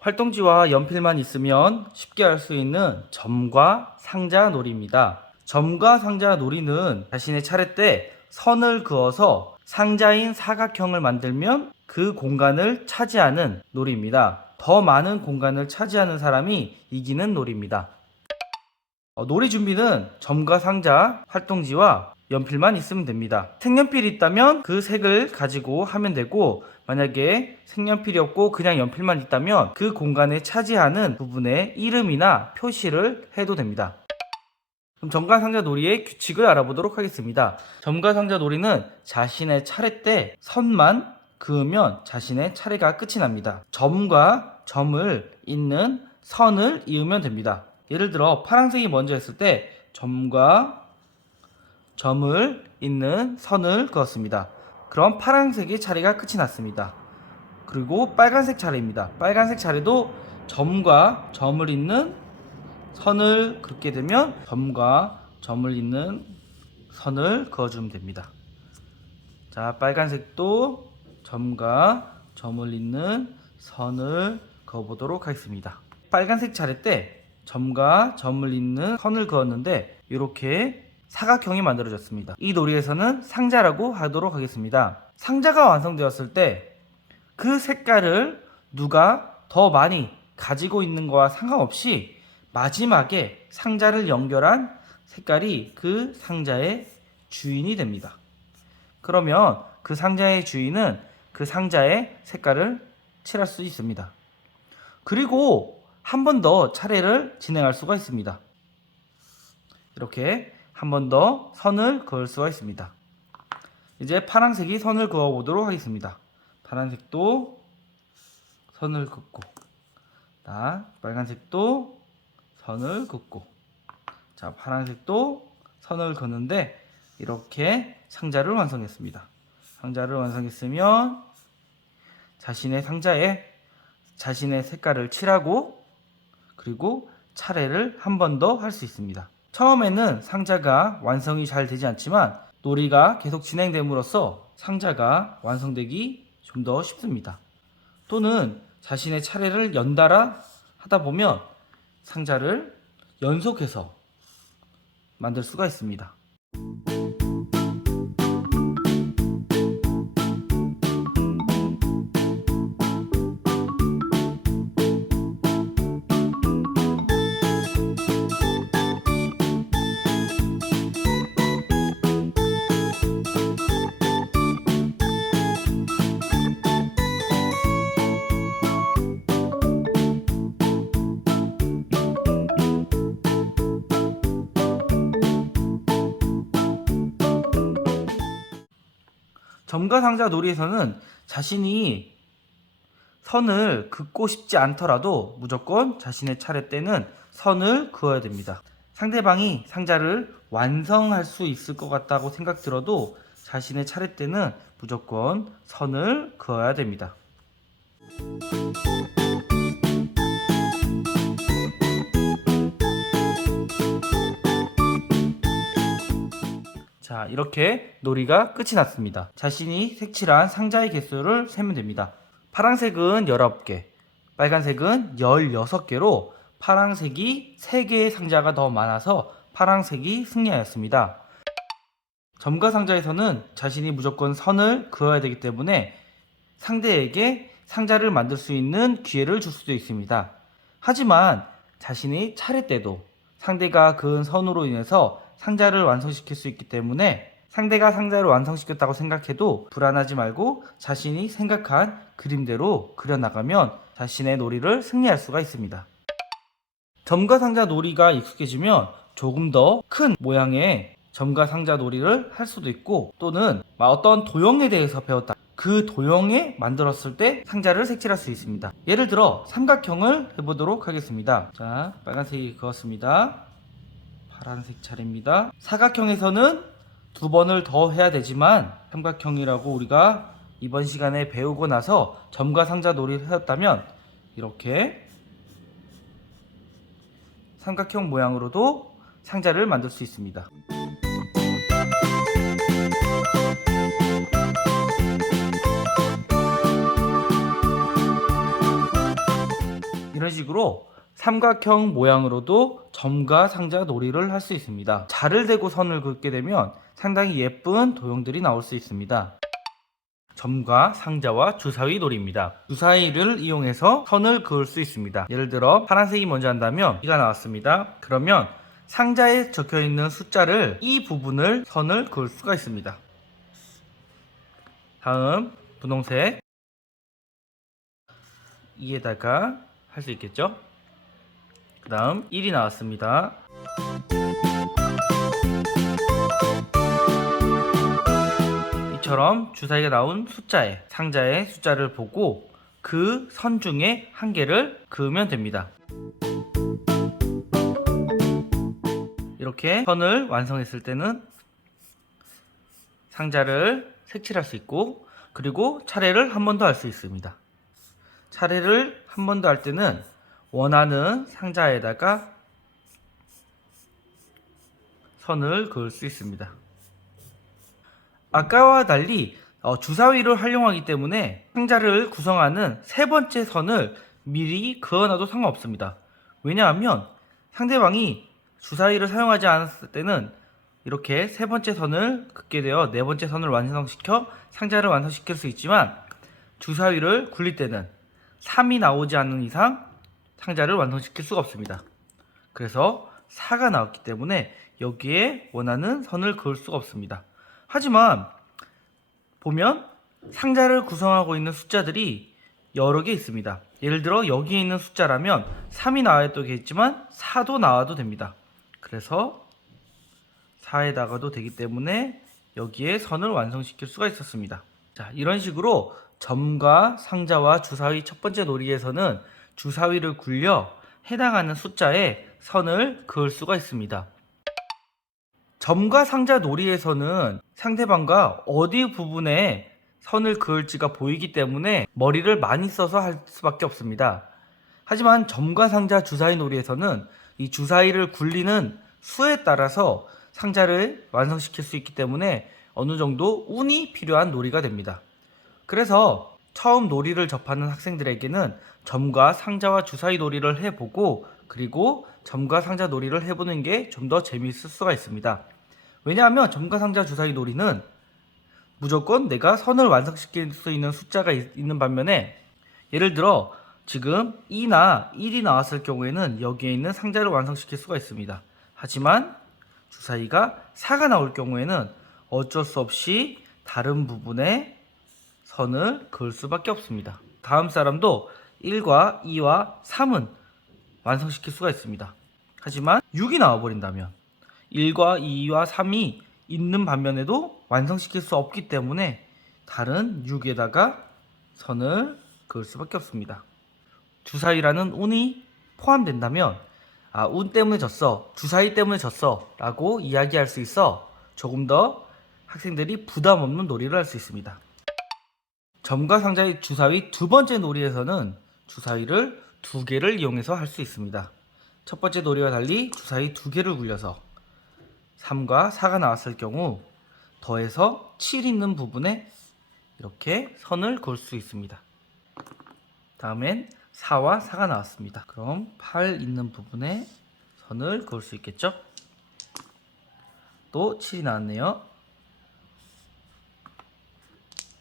활동지와 연필만 있으면 쉽게 할 수 있는 점과 상자 놀이입니다. 점과 상자 놀이는 자신의 차례 때 선을 그어서 상자인 사각형을 만들면 그 공간을 차지하는 놀이입니다. 더 많은 공간을 차지하는 사람이 이기는 놀이입니다. 놀이 준비는 점과 상자, 활동지와 연필만 있으면 됩니다. 색연필이 있다면 그 색을 가지고 하면 되고, 만약에 색연필이 없고 그냥 연필만 있다면 그 공간에 차지하는 부분에 이름이나 표시를 해도 됩니다. 그럼 점과 상자 놀이의 규칙을 알아보도록 하겠습니다. 점과 상자 놀이는 자신의 차례 때 선만 그으면 자신의 차례가 끝이 납니다. 점과 점을 잇는 선을 이으면 됩니다. 예를 들어 파란색이 먼저 했을 때 점과 점을 잇는 선을 그었습니다. 그럼 파란색의 차례가 끝이 났습니다. 그리고 빨간색 차례입니다. 빨간색 차례도 점과 점을 잇는 선을 긋게 되면 점과 점을 잇는 선을 그어주면 됩니다. 자, 빨간색도 점과 점을 잇는 선을 그어보도록 하겠습니다. 빨간색 차례 때 점과 점을 잇는 선을 그었는데 이렇게 사각형이 만들어졌습니다. 이 놀이에서는 상자라고 하도록 하겠습니다. 상자가 완성되었을 때 그 색깔을 누가 더 많이 가지고 있는 거와 상관없이 마지막에 상자를 연결한 색깔이 그 상자의 주인이 됩니다. 그러면 그 상자의 주인은 그 상자의 색깔을 칠할 수 있습니다. 그리고 한 번 더 차례를 진행할 수가 있습니다. 이렇게 한 번 더 선을 그을 수가 있습니다. 이제 파란색이 선을 그어 보도록 하겠습니다. 파란색도 선을 긋고, 빨간색도 선을 긋고, 자, 파란색도 선을 긋는데 이렇게 상자를 완성했습니다. 상자를 완성했으면 자신의 상자에 자신의 색깔을 칠하고, 그리고 차례를 한 번 더 할 수 있습니다. 처음에는 상자가 완성이 잘 되지 않지만 놀이가 계속 진행됨으로써 상자가 완성되기 좀 더 쉽습니다. 또는 자신의 차례를 연달아 하다 보면 상자를 연속해서 만들 수가 있습니다. 점과 상자 놀이에서는 자신이 선을 긋고 싶지 않더라도 무조건 자신의 차례 때는 선을 그어야 됩니다. 상대방이 상자를 완성할 수 있을 것 같다고 생각 들어도 자신의 차례 때는 무조건 선을 그어야 됩니다. 자, 이렇게 놀이가 끝이 났습니다. 자신이 색칠한 상자의 개수를 세면 됩니다. 파란색은 19개, 빨간색은 16개로 파란색이 3개의 상자가 더 많아서 파란색이 승리하였습니다. 점과 상자에서는 자신이 무조건 선을 그어야 되기 때문에 상대에게 상자를 만들 수 있는 기회를 줄 수도 있습니다. 하지만 자신이 차례 때도 상대가 그은 선으로 인해서 상자를 완성시킬 수 있기 때문에 상대가 상자를 완성시켰다고 생각해도 불안하지 말고 자신이 생각한 그림대로 그려나가면 자신의 놀이를 승리할 수가 있습니다. 점과 상자 놀이가 익숙해지면 조금 더 큰 모양의 점과 상자 놀이를 할 수도 있고, 또는 어떤 도형에 대해서 배웠다, 그 도형에 만들었을 때 상자를 색칠할 수 있습니다. 예를 들어 삼각형을 해보도록 하겠습니다. 자, 빨간색이 그었습니다. 파란색 차례입니다. 사각형에서는 2번을 더 해야 되지만 삼각형이라고 우리가 이번 시간에 배우고 나서 점과 상자 놀이를 하였다면 이렇게 삼각형 모양으로도 상자를 만들 수 있습니다. 식으로 삼각형 모양으로도 점과 상자 놀이를 할 수 있습니다. 자를 대고 선을 긋게 되면 상당히 예쁜 도형들이 나올 수 있습니다. 점과 상자와 주사위 놀이입니다. 주사위를 이용해서 선을 그을 수 있습니다. 예를 들어 파란색이 먼저 한다면 이가 나왔습니다. 그러면 상자에 적혀있는 숫자를 이 부분을 선을 그을 수가 있습니다. 다음 분홍색 2에다가 할 수 있겠죠? 그 다음 1이 나왔습니다. 이처럼 주사위가 나온 숫자에 상자의 숫자를 보고 그 선 중에 한 개를 그으면 됩니다. 이렇게 선을 완성했을 때는 상자를 색칠할 수 있고, 그리고 차례를 한 번 더 할 수 있습니다. 차례를 한 번 더 할 때는 원하는 상자에다가 선을 그을 수 있습니다. 아까와 달리 주사위를 활용하기 때문에 상자를 구성하는 세 번째 선을 미리 그어놔도 상관없습니다. 왜냐하면 상대방이 주사위를 사용하지 않았을 때는 이렇게 세 번째 선을 긋게 되어 네 번째 선을 완성시켜 상자를 완성시킬 수 있지만, 주사위를 굴릴 때는 3이 나오지 않는 이상 상자를 완성시킬 수가 없습니다. 그래서 4가 나왔기 때문에 여기에 원하는 선을 그을 수가 없습니다. 하지만 보면 상자를 구성하고 있는 숫자들이 여러 개 있습니다. 예를 들어 여기에 있는 숫자라면 3이 나와야 되겠지만 4도 나와도 됩니다. 그래서 4에다가도 되기 때문에 여기에 선을 완성시킬 수가 있었습니다. 자, 이런 식으로 점과 상자와 주사위 첫 번째 놀이에서는 주사위를 굴려 해당하는 숫자에 선을 그을 수가 있습니다. 점과 상자 놀이에서는 상대방과 어디 부분에 선을 그을지가 보이기 때문에 머리를 많이 써서 할 수밖에 없습니다. 하지만 점과 상자 주사위 놀이에서는 이 주사위를 굴리는 수에 따라서 상자를 완성시킬 수 있기 때문에 어느 정도 운이 필요한 놀이가 됩니다. 그래서 처음 놀이를 접하는 학생들에게는 점과 상자와 주사위 놀이를 해보고, 그리고 점과 상자 놀이를 해보는 게 좀 더 재미있을 수가 있습니다. 왜냐하면 점과 상자 주사위 놀이는 무조건 내가 선을 완성시킬 수 있는 숫자가 있는 반면에, 예를 들어 지금 2나 1이 나왔을 경우에는 여기에 있는 상자를 완성시킬 수가 있습니다. 하지만 주사위가 4가 나올 경우에는 어쩔 수 없이 다른 부분에 선을 그을 수밖에 없습니다. 다음 사람도 1과 2와 3은 완성시킬 수가 있습니다. 하지만 6이 나와버린다면 1과 2와 3이 있는 반면에도 완성시킬 수 없기 때문에 다른 6에다가 선을 그을 수밖에 없습니다. 주사위라는 운이 포함된다면 운 때문에 졌어, 주사위 때문에 졌어 라고 이야기할 수 있어 조금 더 학생들이 부담 없는 놀이를 할 수 있습니다. 점과 상자의 주사위 두 번째 놀이에서는 주사위를 두 개를 이용해서 할 수 있습니다. 첫 번째 놀이와 달리 주사위 두 개를 굴려서 3과 4가 나왔을 경우 더해서 7 있는 부분에 이렇게 선을 그을 수 있습니다. 다음엔 4와 4가 나왔습니다. 그럼 8 있는 부분에 선을 그을 수 있겠죠? 또 7이 나왔네요.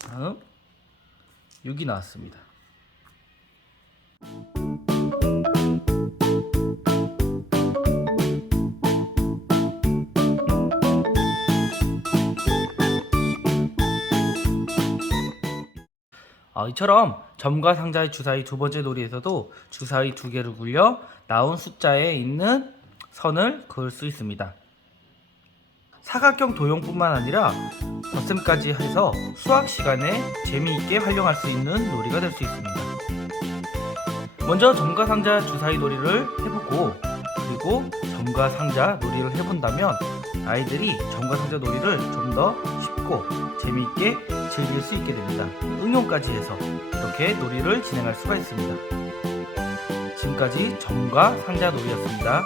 다음 6이 나왔습니다. 이처럼 점과 상자의 주사위 두 번째 놀이에서도 주사위 두 개를 굴려 나온 숫자에 있는 선을 그을 수 있습니다. 사각형 도형뿐만 아니라 덧셈까지 해서 수학 시간에 재미있게 활용할 수 있는 놀이가 될 수 있습니다. 먼저 점과 상자 주사위 놀이를 해보고, 그리고 점과 상자 놀이를 해본다면 아이들이 점과 상자 놀이를 좀 더 쉽고 재미있게 즐길 수 있게 됩니다. 응용까지 해서 이렇게 놀이를 진행할 수가 있습니다. 지금까지 점과 상자 놀이였습니다.